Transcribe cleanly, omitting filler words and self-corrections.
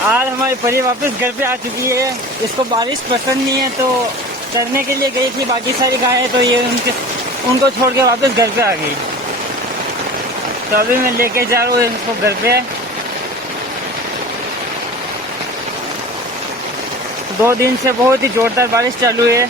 आज हमारी परी वापस घर पे आ चुकी है। इसको बारिश पसंद नहीं है तो चरने के लिए गई थी बाकी सारी गायें, तो ये उनको छोड़ के वापस घर पे आ गई। तो अभी मैं लेके जा रहा हूँ इसको घर पे। 2 दिन से बहुत ही जोरदार बारिश चालू है।